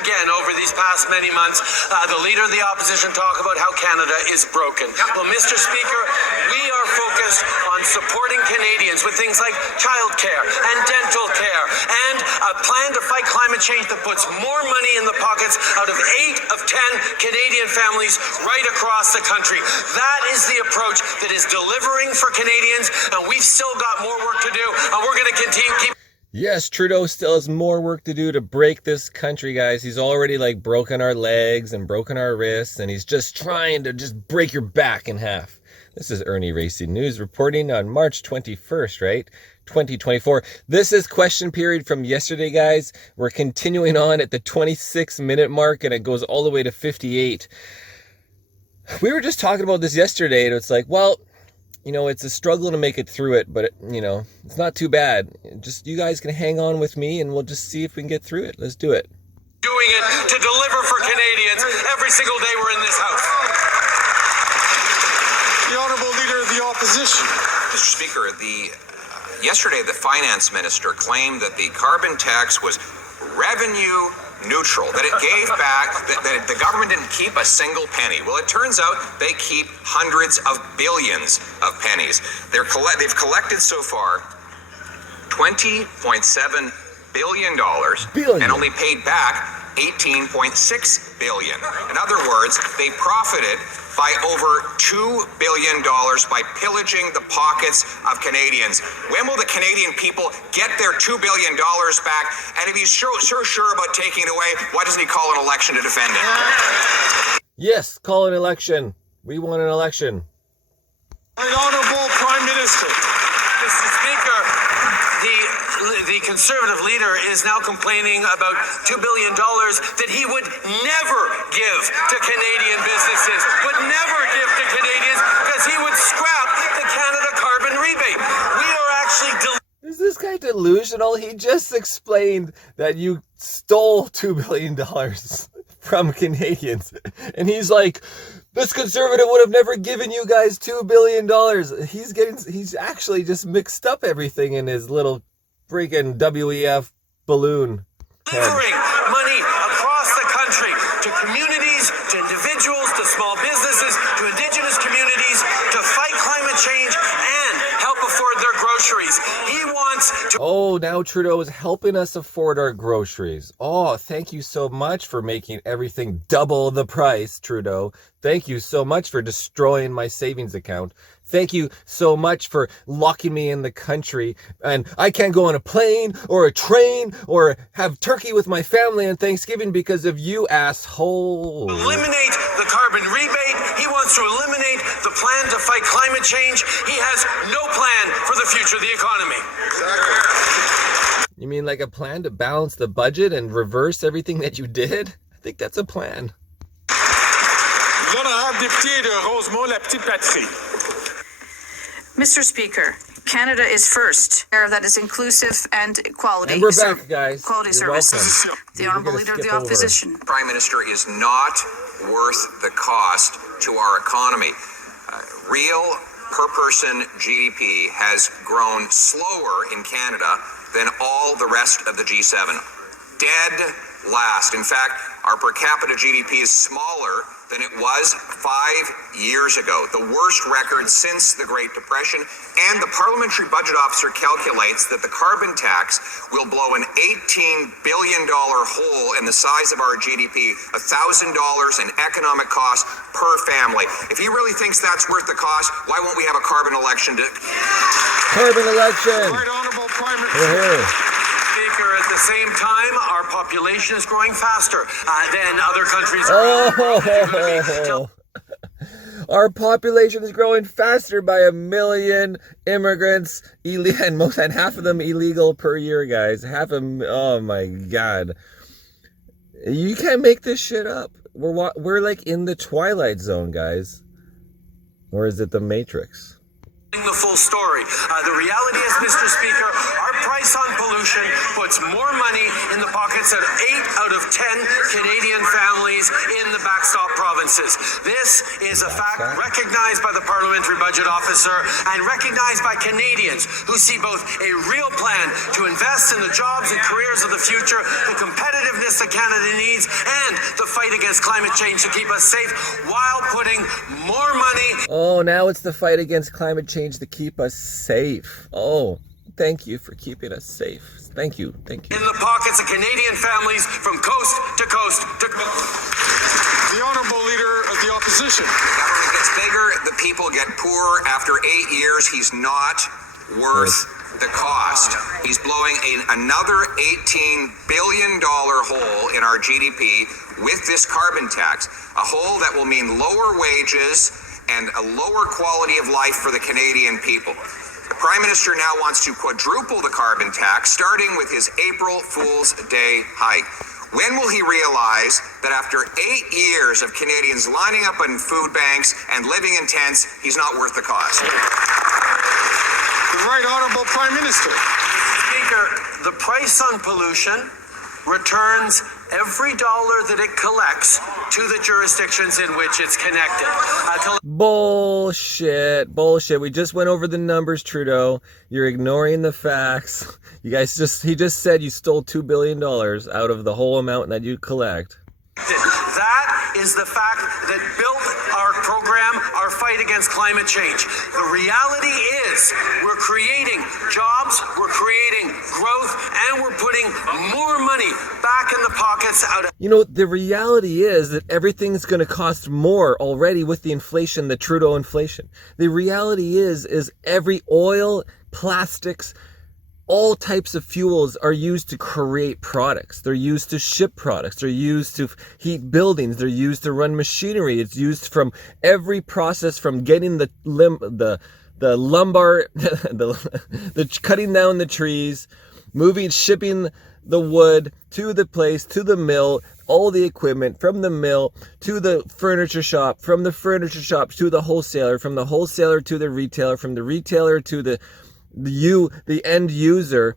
again over these past many months, the Leader of the Opposition talk about how Canada is broken. Well, Mr. Speaker, we are focused on supporting Canadians with things like childcare and dental care and a plan to fight climate change that puts more money in the pockets out of 8 of 10 Canadian families right across the country. That is the approach that is delivering for Canadians, and we've still got more work to do, and we're going to continue. Yes, Trudeau still has more work to do to break this country, guys. He's already like broken our legs and broken our wrists, and he's just trying to just break your back in half. This is Irnieracing News reporting on March 21st, right? 2024. This is question period from yesterday, guys. We're continuing on at the 26-minute mark, and it goes all the way to 58. We were just talking about this yesterday, and it's like, well, you know, it's a struggle to make it through it, but, you know, it's not too bad. Just you guys can hang on with me, and we'll just see if we can get through it. Let's do it. Doing it to deliver for Canadians every single day we're in this house. The Honourable Leader of the Opposition. Mr. Speaker, yesterday the Finance Minister claimed that the carbon tax was revenue neutral, that it gave back, that the government didn't keep a single penny. Well, it turns out they keep hundreds of billions of pennies. They've collected so far $20.7 billion and only paid back $18.6 billion. In other words, they profited by over $2 billion by pillaging the pockets of Canadians. When will the Canadian people get their $2 billion back? And if he's sure about taking it away, why doesn't he call an election to defend it? Yes, call an election. We want an election. The Honourable Prime Minister. Mr. Speaker, the Conservative leader is now complaining about $2 billion that he would never give to Canadian businesses, would never give to Canadians, because he would scrap the Canada carbon rebate. We are actually Is this guy delusional? He just explained that you stole $2 billion from Canadians. And he's like, this Conservative would have never given you guys $2 billion. He's actually just mixed up everything in his little freaking WEF balloon head. delivering money across the country to communities, to individuals, to small businesses, to Indigenous communities, to fight climate change and help afford their groceries. He wants to... Oh, now Trudeau is helping us afford our groceries. Oh, thank you so much for making everything double the price, Trudeau. Thank you so much for destroying my savings account. Thank you so much for locking me in the country, and I can't go on a plane or a train or have turkey with my family on Thanksgiving because of you, asshole. Eliminate the carbon rebate. He wants to eliminate the plan to fight climate change. He has no plan for the future of the economy. You mean like a plan to balance the budget and reverse everything that you did? I think that's a plan. L'honorable député de Rosemont, la petite patrie. Mr. Speaker, Canada is first. That is inclusive and quality. And we're back, guys. Quality You're services. welcome. The Honourable Leader of the Opposition. Prime Minister is not worth the cost to our economy. Real per-person GDP has grown slower in Canada than all the rest of the G7. Dead last. In fact, our per capita GDP is smaller than it was 5 years ago, the worst record since the Great Depression, and the Parliamentary Budget Officer calculates that the carbon tax will blow an $18 billion hole in the size of our GDP, $1,000 in economic cost per family. If he really thinks that's worth the cost, why won't we have a carbon election? Carbon election! Right Honourable Prime Minister. Speaker, at the same time, our population is growing faster than other countries. Our population is growing faster by 1 million immigrants, and half of them illegal per year, guys. Oh my God. You can't make this shit up. We're like in the Twilight Zone, guys. Or is it the Matrix? The full story. The reality is, Mr. Speaker, our price on pollution puts more money in the pockets of 8 out of 10 Canadian families in the back backstop provinces. This is a fact recognized by the Parliamentary Budget Officer and recognized by Canadians who see both a real plan to invest in the jobs and careers of the future, the competitiveness that Canada needs, and the fight against climate change to keep us safe while putting more money. Oh, now it's the fight against climate change to keep us safe. Oh, thank you for keeping us safe. Thank you. Thank you. In the pockets of Canadian families from coast to coast to coast. The Honourable Leader of the Opposition. Government gets bigger, the people get poorer. After 8 years, he's not worth the cost. He's blowing another $18 billion hole in our GDP with this carbon tax, a hole that will mean lower wages and a lower quality of life for the Canadian people. The Prime Minister now wants to quadruple the carbon tax, starting with his April Fool's Day hike. When will he realize that after 8 years of Canadians lining up in food banks and living in tents, he's not worth the cost? The Right Honourable Prime Minister. Speaker, the price on pollution returns every dollar that it collects to the jurisdictions in which it's connected. Bullshit. Bullshit. We just went over the numbers, Trudeau. You're ignoring the facts. You guys he just said you stole $2 billion out of the whole amount that you collect. That is the fact that built our program, our fight against climate change. The reality is we're creating jobs, we're creating growth, and we're putting more money back in the pockets out of... You know, the reality is that everything's going to cost more already with the inflation, the Trudeau inflation. The reality is every oil, plastics, all types of fuels are used to create products. They're used to ship products. They're used to heat buildings. They're used to run machinery. It's used from every process, from getting the lumbar, the cutting down the trees, shipping the wood to the place, to the mill, all the equipment from the mill to the furniture shop, from the furniture shop to the wholesaler, from the wholesaler to the retailer, from the retailer to the end user.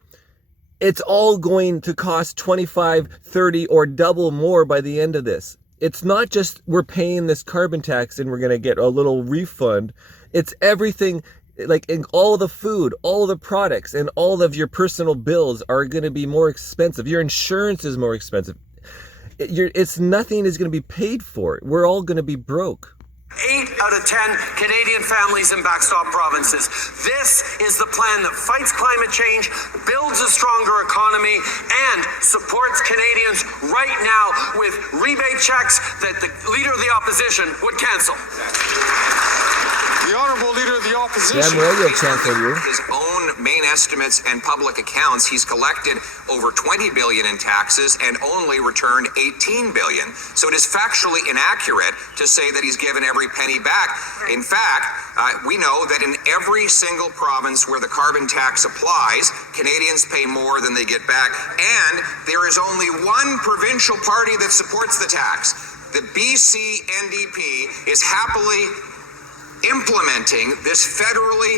It's all going to cost 25, 30 or double more by the end of this. It's not just we're paying this carbon tax and we're going to get a little refund. It's everything, like in all the food, all the products, and all of your personal bills are going to be more expensive. Your insurance is more expensive. Nothing is going to be paid for. We're all going to be broke. 8 out of 10 Canadian families in backstop provinces. This is the plan that fights climate change, builds a stronger economy, and supports Canadians right now with rebate checks that the Leader of the Opposition would cancel. The Honourable Leader of the Opposition. His own main estimates and public accounts, he's collected over $20 billion in taxes and only returned $18 billion. So it is factually inaccurate to say that he's given every penny back. In fact, we know that in every single province where the carbon tax applies, Canadians pay more than they get back. And there is only one provincial party that supports the tax. The BC NDP is happily implementing this federally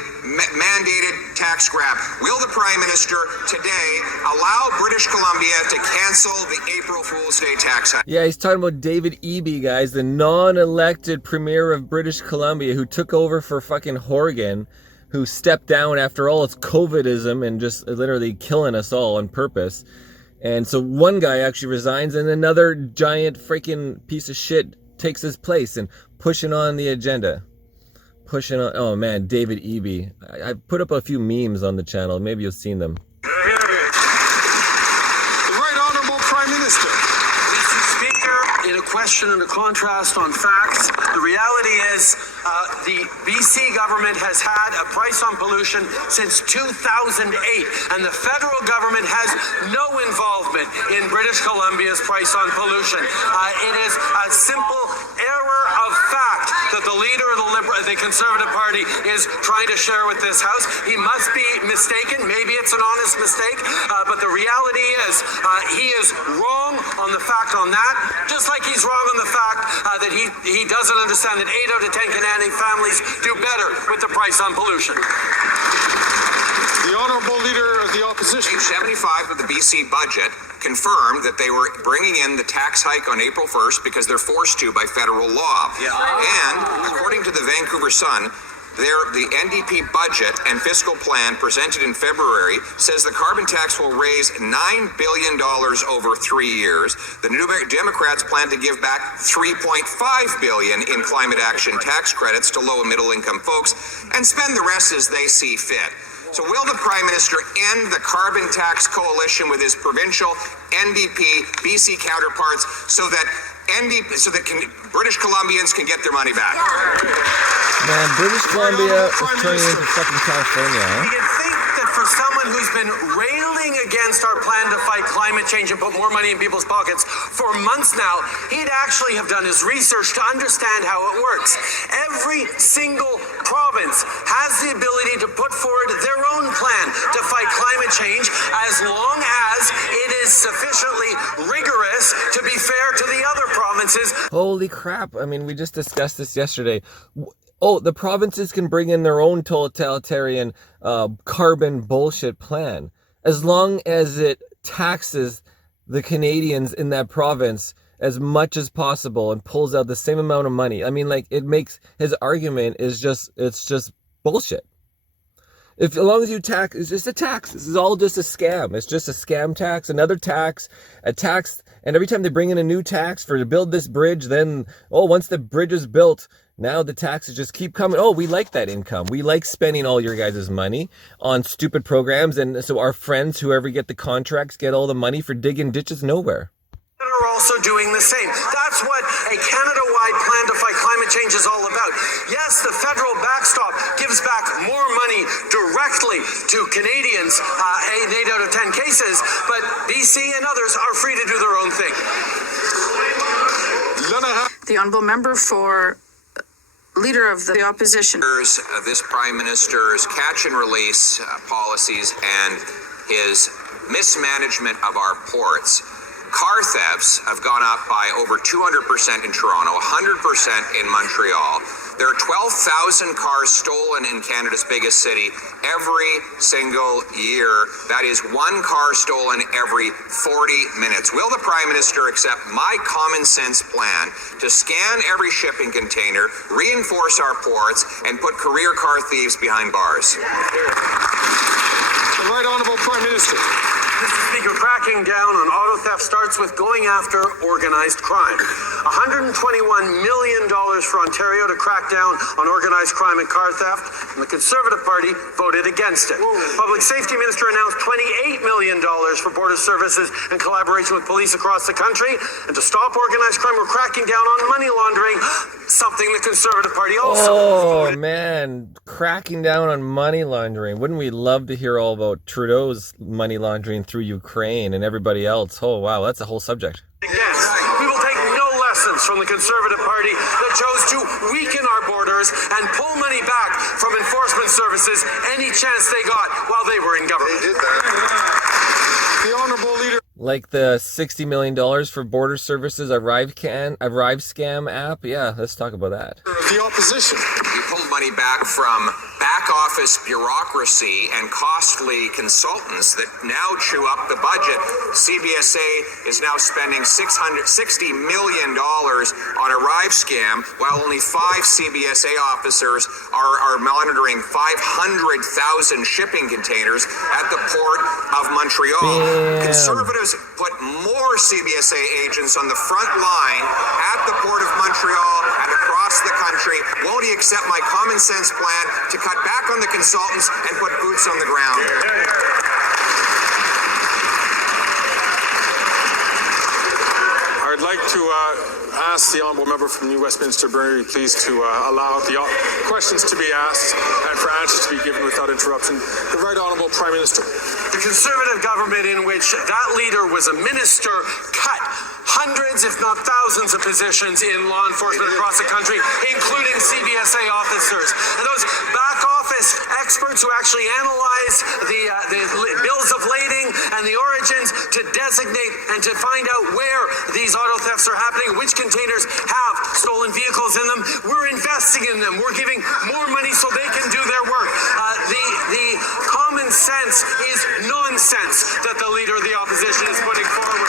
mandated tax grab. Will the Prime Minister today allow British Columbia to cancel the April Fool's Day tax hike? Yeah, he's talking about David Eby, guys, the non-elected Premier of British Columbia who took over for fucking Horgan, who stepped down after all its COVIDism and just literally killing us all on purpose. And so one guy actually resigns and another giant freaking piece of shit takes his place and pushing on the agenda. Pushing on, oh man, David Eby. I put up a few memes on the channel. Maybe you've seen them. The Right Honourable Prime Minister. Mr. Speaker, in a question and a contrast on facts, the reality is the BC government has had a price on pollution since 2008, and the federal government has no involvement in British Columbia's price on pollution. It is a simple error of fact that the Leader of the Conservative Party is trying to share with this House. He must be mistaken. Maybe it's an honest mistake, but the reality is he is wrong on the fact on that, just like he's wrong on the fact that he doesn't understand that 8 out of 10 Canadian families do better with the price on pollution. The Honourable Leader of the Opposition. Page 75 of the BC budget confirmed that they were bringing in the tax hike on April 1st because they're forced to by federal law. And according to the Vancouver Sun, the NDP budget and fiscal plan presented in February says the carbon tax will raise $9 billion over 3 years. The New Democrats plan to give back $3.5 billion in climate action tax credits to low and middle income folks and spend the rest as they see fit. So will the Prime Minister end the carbon tax coalition with his provincial NDP BC counterparts so that British Columbians can get their money back? Man, British Columbia is turning into fucking California, huh? You'd think that for someone who's been railing against our plan to fight climate change and put more money in people's pockets for months now, he'd actually have done his research to understand how it works. Every single province has the ability to put forward their own plan to fight climate change as long as it is sufficiently rigorous to be fair to the other provinces. Holy crap. I mean, we just discussed this yesterday. Oh, the provinces can bring in their own totalitarian carbon bullshit plan as long as it taxes the Canadians in that province as much as possible and pulls out the same amount of money. I mean, like, it makes his argument is just, it's just bullshit. As long as you tax, it's just a tax. This is all just a scam. It's just a scam tax, another tax, a tax. And every time they bring in a new tax to build this bridge, then, once the bridge is built, now the taxes just keep coming. Oh, we like that income. We like spending all your guys' money on stupid programs. And so our friends, whoever get the contracts, get all the money for digging ditches nowhere. Are also doing the same. That's what a Canada-wide plan to fight climate change is all about. Yes, the federal backstop gives back more money directly to Canadians in 8 out of 10 cases, but BC and others are free to do their own thing. The honourable member for Leader of the Opposition. This Prime Minister's catch and release policies and his mismanagement of our ports. Car thefts have gone up by over 200% in Toronto, 100% in Montreal. There are 12,000 cars stolen in Canada's biggest city every single year. That is one car stolen every 40 minutes. Will the Prime Minister accept my common sense plan to scan every shipping container, reinforce our ports, and put career car thieves behind bars? The Right Honourable Prime Minister. Mr. Speaker, cracking down on auto theft starts with going after organized crime. $121 million for Ontario to crack down on organized crime and car theft, and the Conservative Party voted against it. Public Safety Minister announced $28 million for border services in collaboration with police across the country. And to stop organized crime, we're cracking down on money laundering, something the Conservative Party also voted. Man, cracking down on money laundering. Wouldn't we love to hear all about Trudeau's money laundering through Ukraine and everybody else? Oh, wow, that's a whole subject. Again, we will take no lessons from the Conservative Party that chose to weaken our borders and pull money back from enforcement services any chance they got while they were in government. They did that. The Honourable Leader. Like the $60 million for border services, Arrive Scam app. Yeah, let's talk about that. The Opposition. We pulled money back from back office bureaucracy and costly consultants that now chew up the budget. CBSA is now spending $660 million on Arrive Scam, while only 5 CBSA officers are monitoring 500,000 shipping containers at the port of Montreal. Damn. Conservatives put more CBSA agents on the front line at the port of Montreal and across the country. Won't he accept my common sense plan to cut back on the consultants and put boots on the ground? I'd like to ask the Honourable Member from New Westminster Burnaby, please, to allow the questions to be asked and for answers to be given without interruption. The Right Honourable Prime Minister. The Conservative government in which that leader was a minister cut hundreds, if not thousands, of positions in law enforcement across the country, including CBSA officers. And those back office experts who actually analyze the bills of lading and the origins to designate and to find out where these auto thefts are happening, which containers have stolen vehicles in them. We're investing in them. We're giving more money so they can do their work. The common sense is nonsense that the leader of the opposition is putting forward.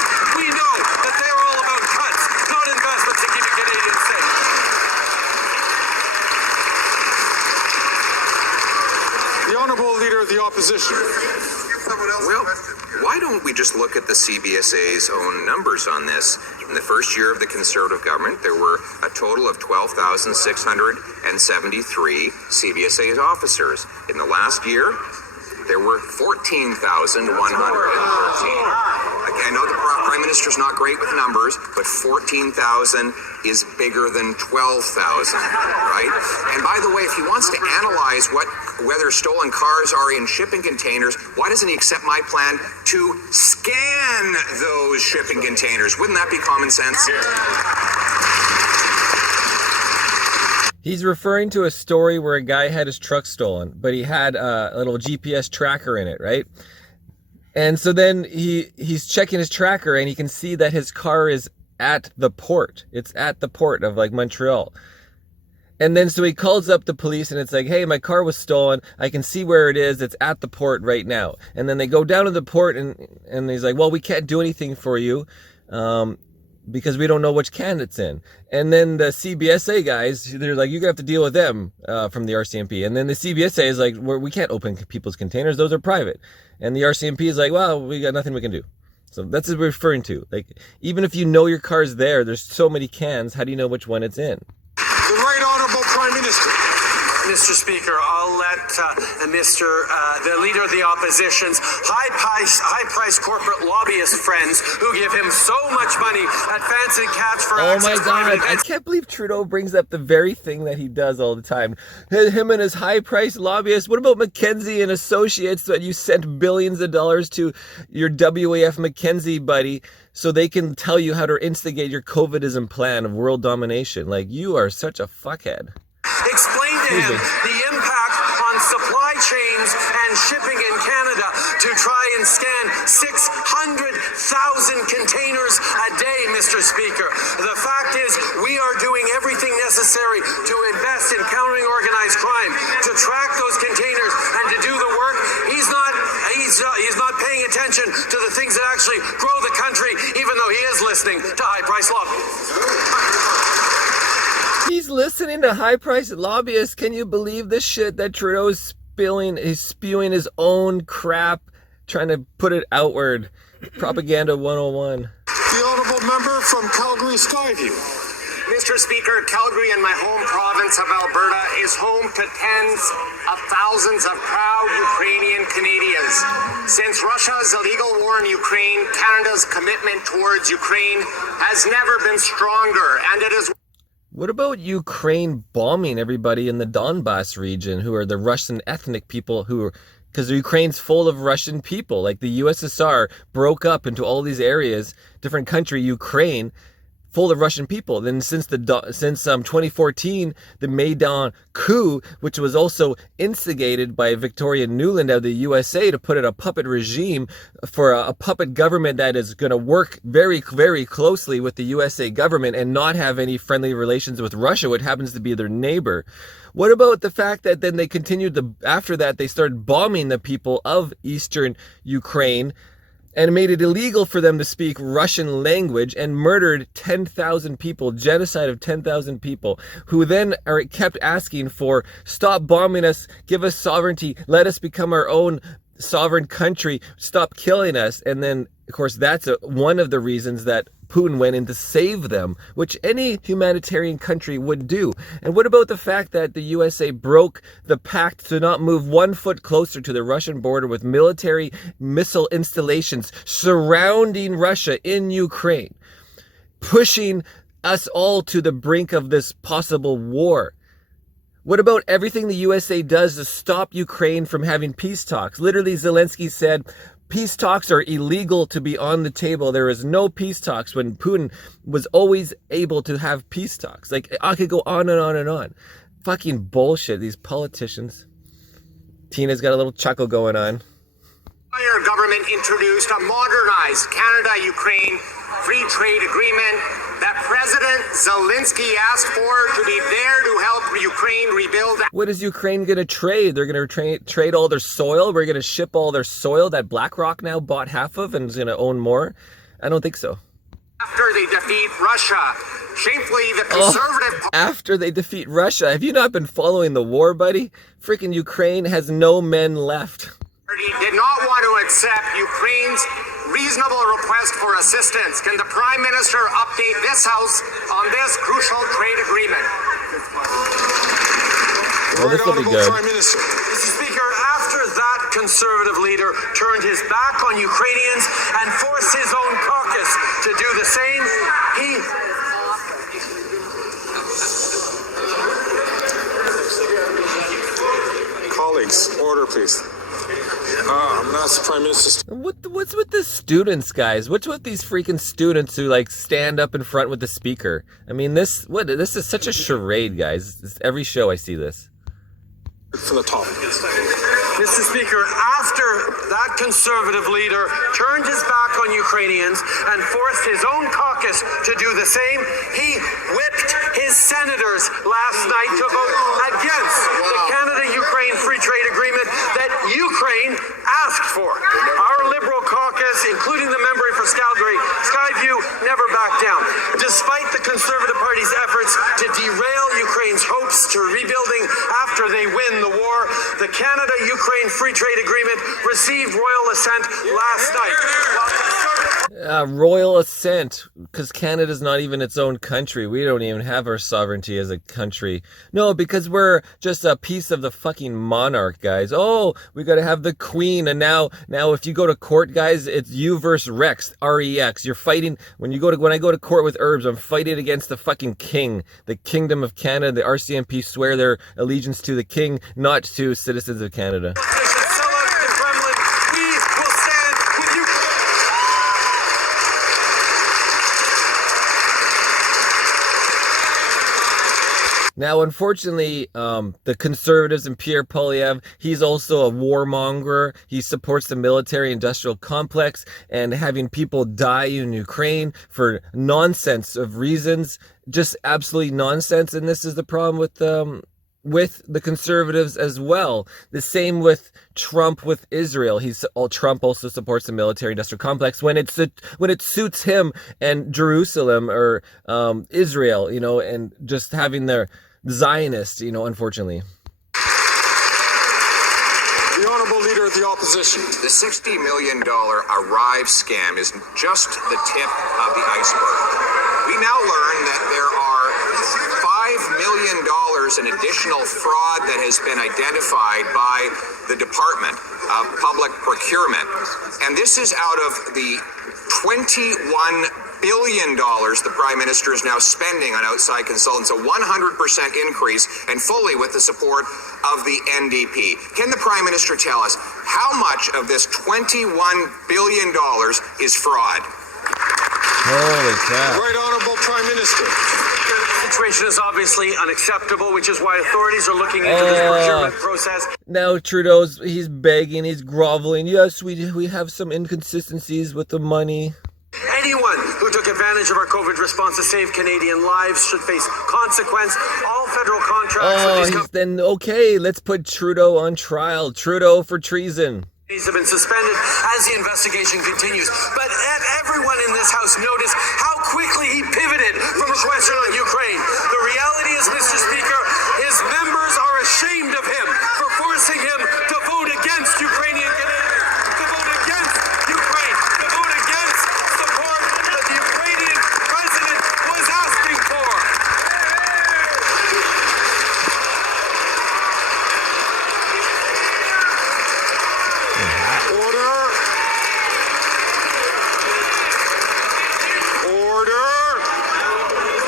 opposition. Well, why don't we just look at the CBSA's own numbers on this? In the first year of the Conservative government, there were a total of 12,673 CBSA officers. In the last year, there were 14,113. I know the Prime Minister's not great with numbers, but 14,000 is bigger than 12,000, right? And by the way, if he wants to analyze whether stolen cars are in shipping containers, why doesn't he accept my plan to scan those shipping containers? Wouldn't that be common sense? He's referring to a story where a guy had his truck stolen, but he had a little GPS tracker in it, right? And so then he's checking his tracker and he can see that his car is at the port. It's at the port of like Montreal. And then so he calls up the police and it's like, hey, my car was stolen. I can see where it is. It's at the port right now. And then they go down to the port and he's like, well, we can't do anything for you because we don't know which can it's in. And then the CBSA guys, they're like, you're going to have to deal with them from the RCMP. And then the CBSA is like, we can't open people's containers. Those are private. And the RCMP is like, well, we got nothing we can do. So that's what we're referring to. Like, even if you know your car's there, there's so many cans, how do you know which one it's in? The Right Honourable Prime Minister. Mr. Speaker, I'll let the Leader of the Opposition's high-priced corporate lobbyist friends who give him so much money at fancy cats for Oh access my God, to I can't believe Trudeau brings up the very thing that he does all the time. Him and his high-priced lobbyists. What about McKinsey and Associates that you sent billions of dollars to your WAF McKinsey buddy so they can tell you how to instigate your COVIDism plan of world domination? Like, you are such a fuckhead. Explain to him the impact on supply chains and shipping in Canada to try and scan 600,000 containers a day, Mr. Speaker. The fact is, we are doing everything necessary to invest in countering organized crime, to track those containers and to do the work. He's not paying attention to the things that actually grow the country, even though he is listening to high-priced lobbyists. He's listening to high-priced lobbyists. Can you believe this shit that Trudeau is spewing his own crap, trying to put it outward? Propaganda 101. The Honourable Member from Calgary Skyview. Mr. Speaker, Calgary and my home province of Alberta is home to tens of thousands of proud Ukrainian Canadians. Since Russia's illegal war in Ukraine, Canada's commitment towards Ukraine has never been stronger, and it is... What about Ukraine bombing everybody in the Donbass region who are the Russian ethnic people because Ukraine's full of Russian people. Like the USSR broke up into all these areas, different country, Ukraine, full of Russian people. Then since 2014, the Maidan coup, which was also instigated by Victoria Nuland of the USA to put in a puppet regime for a puppet government that is going to work very, very closely with the USA government and not have any friendly relations with Russia, which happens to be their neighbor. What about the fact that then they continued after that, they started bombing the people of Eastern Ukraine and made it illegal for them to speak Russian language and murdered 10,000 people, genocide of 10,000 people, who then are kept asking for, stop bombing us, give us sovereignty, let us become our own sovereign country, stop killing us. And then, of course, that's one of the reasons that Putin went in to save them, which any humanitarian country would do. And what about the fact that the USA broke the pact to not move 1 foot closer to the Russian border with military missile installations surrounding Russia in Ukraine, pushing us all to the brink of this possible war? What about everything the USA does to stop Ukraine from having peace talks? Literally, Zelensky said, peace talks are illegal to be on the table. There is no peace talks, when Putin was always able to have peace talks. Like, I could go on and on and on. Fucking bullshit, these politicians. Tina's got a little chuckle going on. Our government introduced a modernized Canada-Ukraine free trade agreement that President Zelensky asked for to be there to help Ukraine rebuild. What is Ukraine going to trade? They're going to trade all their soil? We're going to ship all their soil that BlackRock now bought half of and is going to own more? I don't think so. After they defeat Russia, shamefully the conservative... After they defeat Russia. Have you not been following the war, buddy? Freaking Ukraine has no men left. did not want to accept Ukraine's reasonable request for assistance. Can the Prime Minister update this House on this crucial trade agreement? Well, this will be good. Prime Minister. Mr. Speaker, after that Conservative leader turned his back on Ukrainians and forced his own caucus to do the same, he... Colleagues, order, please. I'm going to ask the Prime Minister. What's with the students, guys? What's with these freaking students who like stand up in front with the speaker? I mean, this is such a charade, guys. Every show I see this. From the top. Mr. Speaker, after that Conservative leader turned his back on Ukrainians and forced his own caucus to do the same, he whipped his senators last night to vote against the Canada-Ukraine Free Trade Agreement that Ukraine asked for. Our Liberal caucus, including the member for Skyview, never backed down. Despite the Conservative Party's efforts to derail Ukraine's hopes to rebuilding after they win the war, the Canada-Ukraine Free Trade Agreement received royal assent last night. Royal assent, because Canada's not even its own country. We don't even have our sovereignty as a country. No, because we're just a piece of the fucking monarch, guys. Oh, we gotta have the Queen, and now if you go to court, guys, it's you versus Rex, R-E-X. You're fighting, when I go to court with Herbs, I'm fighting against the fucking king, the Kingdom of Canada. The RCMP swear their allegiance to the king, not to citizens of Canada. Now, unfortunately, the Conservatives and Pierre Poilievre, he's also a warmonger. He supports the military-industrial complex and having people die in Ukraine for nonsense of reasons, just absolutely nonsense. And this is the problem with the Conservatives as well. The same with Trump with Israel. Trump also supports the military-industrial complex when it suits him and Jerusalem or Israel, and just having their Zionists, unfortunately. The Honourable Leader of the Opposition. The $60 million Arrive scam is just the tip of the iceberg. We now learn that there are $5 million in additional fraud that has been identified by the Department of Public Procurement. And this is out of the $21 billion the Prime Minister is now spending on outside consultants, a 100% increase, and fully with the support of the NDP. Can the Prime Minister tell us how much of this $21 billion is fraud? Holy crap. Right Honourable Prime Minister. The situation is obviously unacceptable, which is why authorities are looking into this procurement process. Now he's begging, he's groveling. Yes, we have some inconsistencies with the money. Anyone who took advantage of our COVID response to save Canadian lives should face consequence. All federal contracts... Then okay, let's put Trudeau on trial. Trudeau for treason. Have been suspended as the investigation continues. But everyone in this House noticed how quickly he pivoted from a question on Ukraine. The reality is, Mr. Speaker, his members are ashamed of him for forcing him to vote against Ukrainian Canadians, to vote against Ukraine, to vote against support that the Ukrainian president was asking for.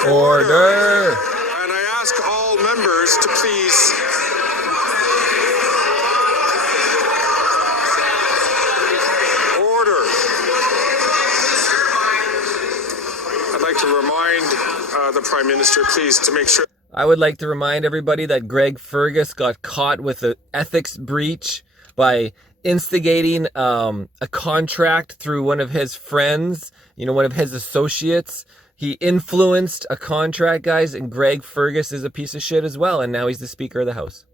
Order! And I ask all members to please order. I'd like to remind the Prime Minister, please, to make sure. I would like to remind everybody that Greg Fergus got caught with an ethics breach by instigating a contract through one of his friends, one of his associates. He influenced a contract, guys, and Greg Fergus is a piece of shit as well, and now he's the Speaker of the House.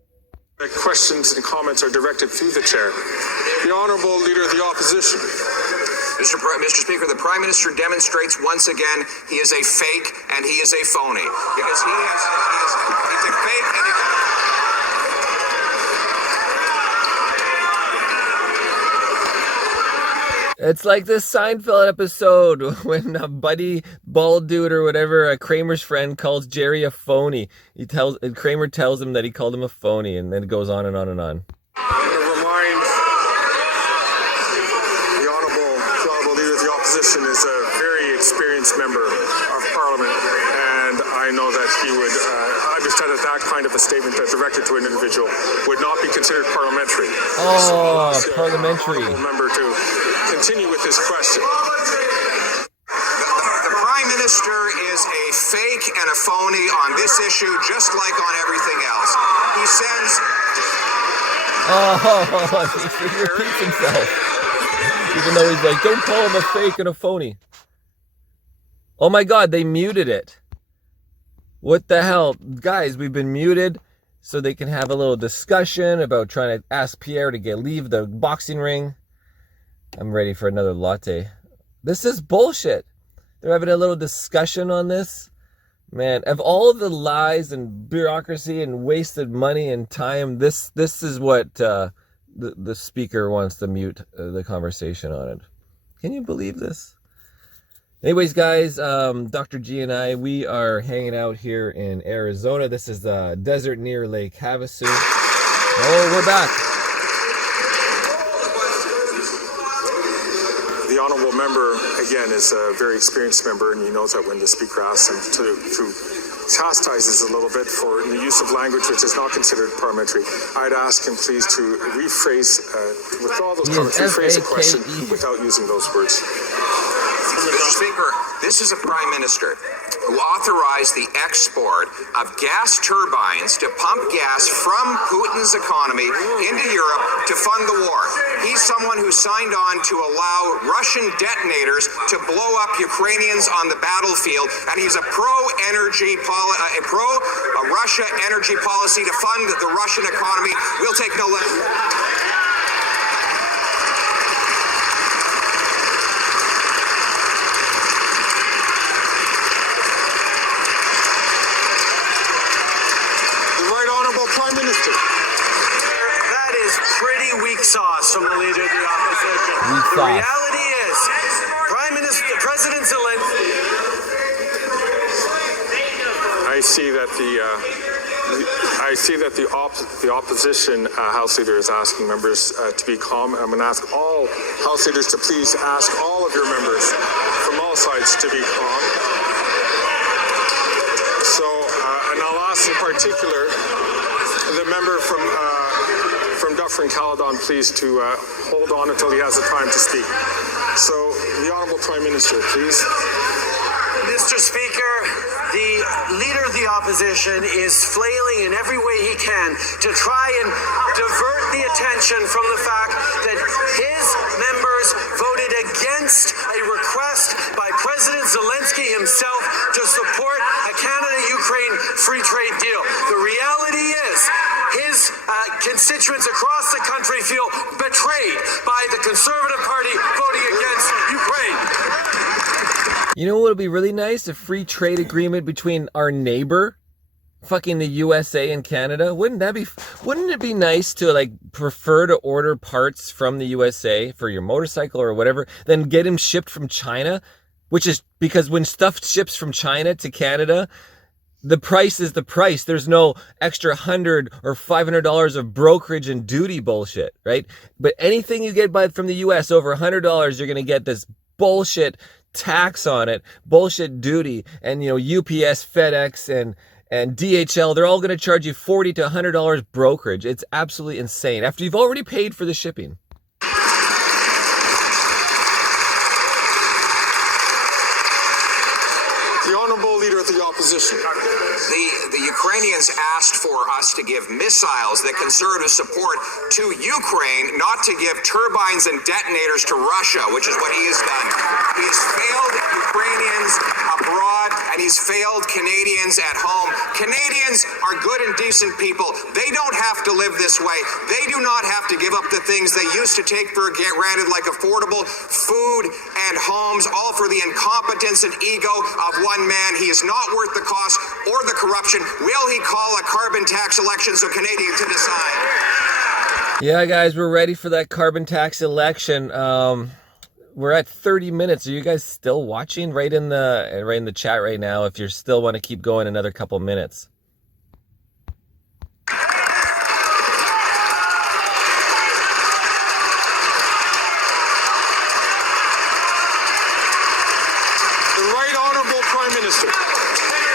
Questions and comments are directed through the Chair. The Honourable Leader of the Opposition. Mr. Speaker, the Prime Minister demonstrates once again he is a fake and he is a phony. Because he's a fake and It's like this Seinfeld episode when a buddy, bald dude or whatever, Kramer's friend calls Jerry a phony. Kramer tells him that he called him a phony, and then it goes on and on and on. I'm going to remind the Honourable Leader of the Opposition is a very experienced member of Parliament, and I know that he would understand that kind of a statement that directed to an individual would not be considered parliamentary. Oh, parliamentary. Member to continue with this question. The Prime Minister is a fake and a phony on this issue, just like on everything else. He sends... He repeats himself. Even though he's like, don't call him a fake and a phony. Oh my God, they muted it. What the hell? Guys, we've been muted so they can have a little discussion about trying to ask Pierre to leave the boxing ring. I'm ready for another latte. This is bullshit. They're having a little discussion on this. Man, of all of the lies and bureaucracy and wasted money and time, this is what the speaker wants to mute the conversation on it. Can you believe this? Anyways, guys, Dr. G and I, we are hanging out here in Arizona. This is the desert near Lake Havasu. Oh, we're back. The honourable member, again, is a very experienced member, and he knows that when the speaker asks him to chastise us a little bit for the use of language which is not considered parliamentary, I'd ask him please to rephrase, with all those comments, rephrase the question without using those words. Mr. Speaker, this is a Prime Minister who authorized the export of gas turbines to pump gas from Putin's economy into Europe to fund the war. He's someone who signed on to allow Russian detonators to blow up Ukrainians on the battlefield, and he's a pro-Russia energy policy to fund the Russian economy. We'll take no less. Prime Minister. That is pretty weak sauce from the Leader of the Opposition. The reality is, President Zelensky... I see that the opposition House Leader is asking members to be calm. I'm going to ask all House Leaders to please ask all of your members from all sides to be calm. So, and I'll ask in particular the member from Dufferin Caledon, please, to hold on until he has the time to speak. So, the Honourable Prime Minister, please. Mr. Speaker, the Leader of the Opposition is flailing in every way he can to try and divert the attention from the fact that his members voted against a request by President Zelensky himself to support a Canada-Ukraine free trade deal. The reality is his constituents across the country feel betrayed by the Conservative Party voting against Ukraine. You know what would be really nice? A free trade agreement between our neighbor, fucking the USA and Canada. Wouldn't it be nice to like prefer to order parts from the USA for your motorcycle or whatever, than get them shipped from China? Which is because when stuff ships from China to Canada, the price is the price. There's no extra $100 or $500 of brokerage and duty bullshit, right? But anything you get from the US over $100, you're going to get this bullshit tax on it, bullshit duty, and UPS, FedEx, and DHL, they're all going to charge you $40 to $100 brokerage. It's absolutely insane after you've already paid for the shipping. The Honourable Leader of the Opposition. The Ukrainians asked for us to give missiles that can serve as support to Ukraine, not to give turbines and detonators to Russia, which is what he has done. He's failed Ukrainians abroad, and he's failed Canadians at home. Canadians are good and decent people. They don't have to live this way. They do not have to give up the things they used to take for granted, like affordable food and homes, all for the incompetence and ego of one man. He is not worth the cost or the corruption. Will he call a carbon tax election so Canadians can decide? Yeah, guys, we're ready for that carbon tax election. We're at 30 minutes. Are you guys still watching? Right in the chat right now if you still want to keep going another couple minutes.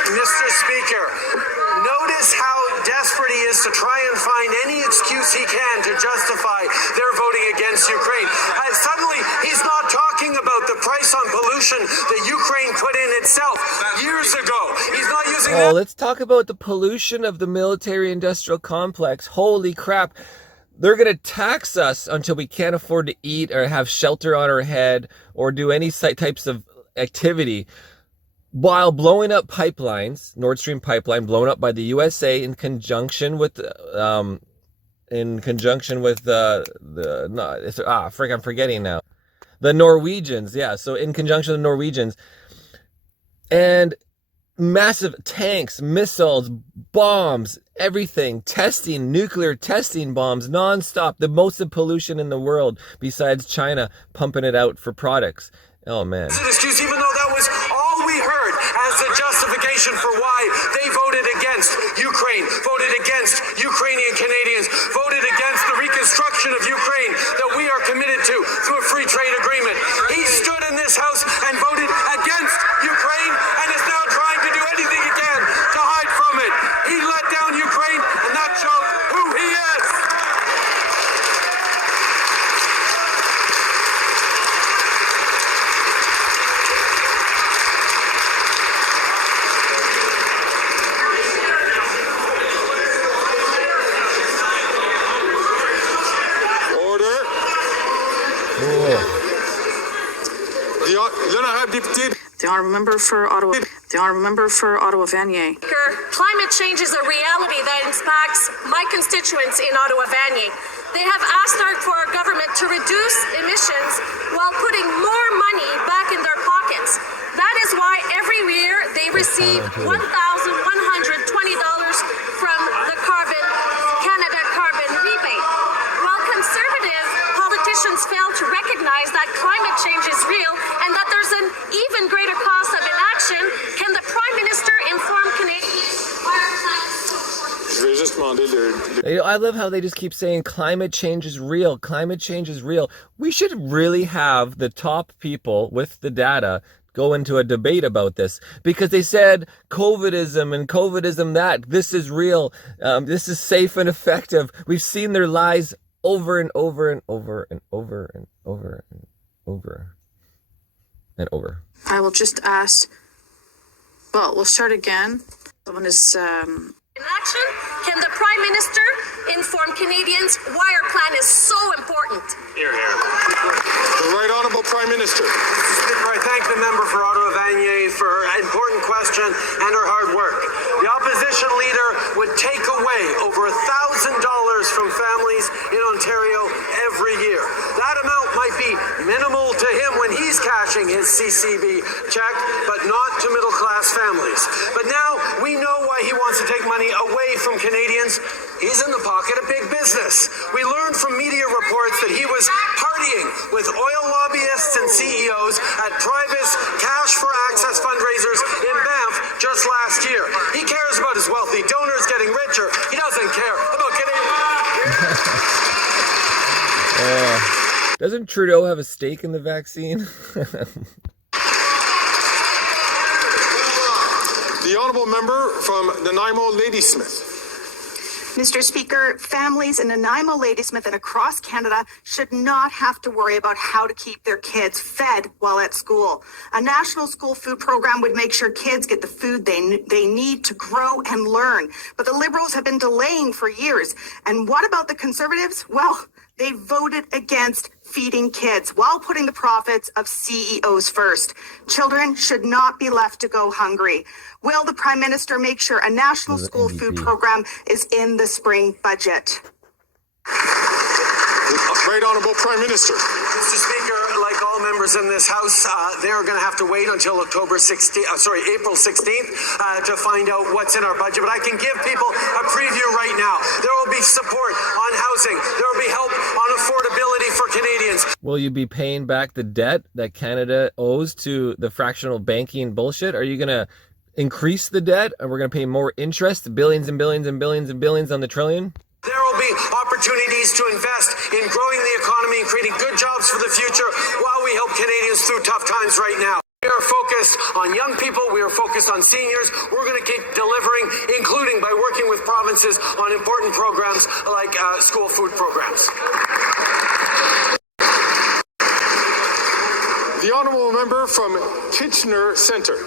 Mr. Speaker, notice how desperate he is to try and find any excuse he can to justify their voting against Ukraine. Suddenly, he's not talking about the price on pollution that Ukraine put in itself years ago. He's not using that. Let's talk about the pollution of the military-industrial complex. Holy crap. They're going to tax us until we can't afford to eat or have shelter on our head or do any types of activity, while blowing up pipelines, Nord Stream pipeline blown up by the USA in conjunction with I'm forgetting now. The Norwegians, yeah. So in conjunction with the Norwegians, and massive tanks, missiles, bombs, everything, testing, nuclear testing bombs nonstop. The most of pollution in the world besides China pumping it out for products. Oh man. It's an excuse, even though that was all we heard as a justification for why they voted against Ukraine, voted against Ukrainian Canadians, voted against the reconstruction of Ukraine that we are committed to through a free trade agreement. He stood in this House and voted against Ukraine and is now trying to do anything he can to hide from it. He let down Ukraine, and that shows who he is. The honourable member for Ottawa. The honourable member for Ottawa-Vanier. Climate change is a reality that impacts my constituents in Ottawa-Vanier. They have asked for our government to reduce emissions while putting more money back in their pockets. That is why every year they receive $1,120 from the Canada carbon rebate. While conservative politicians fail to recognize that climate change is real and that there's an even greater cost of inaction, can the Prime Minister inform Canadians? I love how they just keep saying climate change is real. Climate change is real. We should really have the top people with the data go into a debate about this, because they said COVIDism and COVIDism that. This is real. This is safe and effective. We've seen their lies over and over and over and over and over and over and over. I will just ask, well, we'll start again. Someone is... In action, can the Prime Minister inform Canadians why our plan is so important? Here, here. The Right Honourable Prime Minister. Mr. Speaker, I thank the member for Ottawa-Vanier for an important question and her hard work. The opposition leader would take away over $1,000 from families in Ontario every year. That amount might be minimal to him when he's cashing his CCB check, but not to middle-class families. But now we know why he wants to take money away from Canadians. He's in the pocket of big business. We learned from media reports that he was partying with oil lobbyists and CEOs at private Cash for Access fundraisers in Banff just last year. He cares about his wealthy donors getting richer. He doesn't care about Canadians. Doesn't Trudeau have a stake in the vaccine? The Honourable Member from Nanaimo Ladysmith. Mr. Speaker, families in Nanaimo, Ladysmith, and across Canada should not have to worry about how to keep their kids fed while at school. A national school food program would make sure kids get the food they need to grow and learn. But the Liberals have been delaying for years. And what about the Conservatives? Well, they voted against feeding kids while putting the profits of CEOs first. Children should not be left to go hungry. Will the Prime Minister make sure a national school food program is in the spring budget? Right Honourable Prime Minister. Mr. Speaker, like all members in this House, they're going to have to wait until April 16th to find out what's in our budget. But I can give people a preview right now. There will be support on housing. There will be help on affordability for Canadians. Will you be paying back the debt that Canada owes to the fractional banking bullshit? Are you going to increase the debt and we're going to pay more interest, billions and billions and billions and billions on the trillion? There will be opportunities to invest in growing the economy and creating good jobs for the future while we help Canadians through tough times right now. We are focused on young people. We are focused on seniors. We're going to keep delivering, including by working with provinces on important programs like school food programs. The honourable member from Kitchener Centre.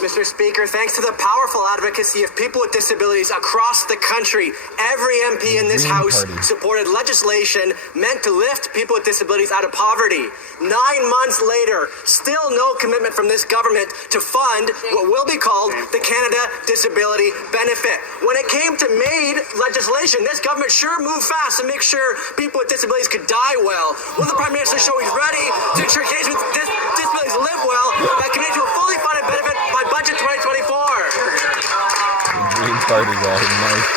Mr. Speaker, thanks to the powerful advocacy of people with disabilities across the country, every MP in this House supported legislation meant to lift people with disabilities out of poverty. 9 months later, still no commitment from this government to fund what will be called the Canada Disability Benefit. When it came to MAID legislation, this government sure moved fast to make sure people with disabilities could die well. Will the Prime Minister show he's ready to ensure Canadians with disabilities live well by committing to a fully funded benefit by budget 2024? Green Party guy, nice.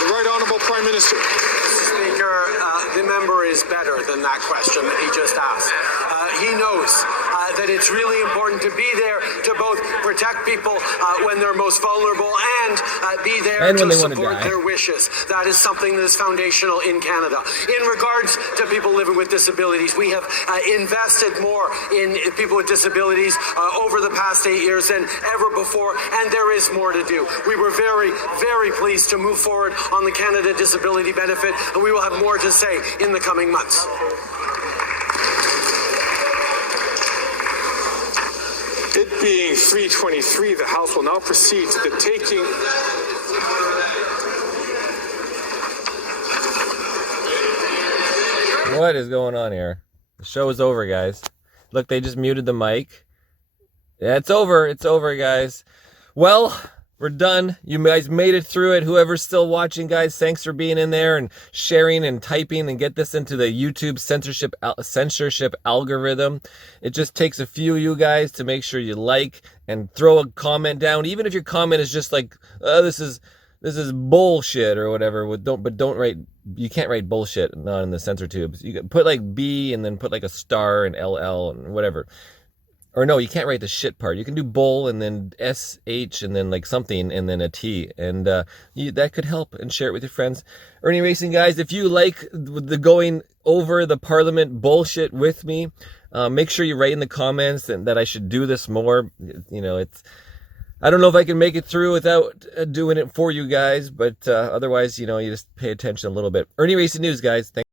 The Right Honourable Prime Minister. Speaker, the member is better than that question that he just asked. He knows that it's really important to be there to both protect people when they're most vulnerable and be there and to support their wishes. That is something that is foundational in Canada. In regards to people living with disabilities, we have invested more in people with disabilities over the past 8 years than ever before, and there is more to do. We were very, very pleased to move forward on the Canada Disability Benefit, and we will have more to say in the coming months. It being 3:23, the House will now proceed to the taking. What is going on here? The show is over, guys. Look, they just muted the mic. Yeah, it's over. It's over, guys. Well, we're done. You guys made it through it. Whoever's still watching, guys, thanks for being in there and sharing and typing and get this into the YouTube censorship algorithm. It just takes a few of you guys to make sure you like and throw a comment down. Even if your comment is just like, oh, this is bullshit or whatever. Don't write. You can't write bullshit not in the censor tubes. You can put like B and then put like a star and LL and whatever. Or no, you can't write the shit part. You can do bull and then SH and then like something and then a T. And that could help, and share it with your friends. Irnieracing, guys, if you like the going over the Parliament bullshit with me, make sure you write in the comments that I should do this more. You know, I don't know if I can make it through without doing it for you guys, but otherwise, you know, you just pay attention a little bit. Irnieracing News, guys. Thanks.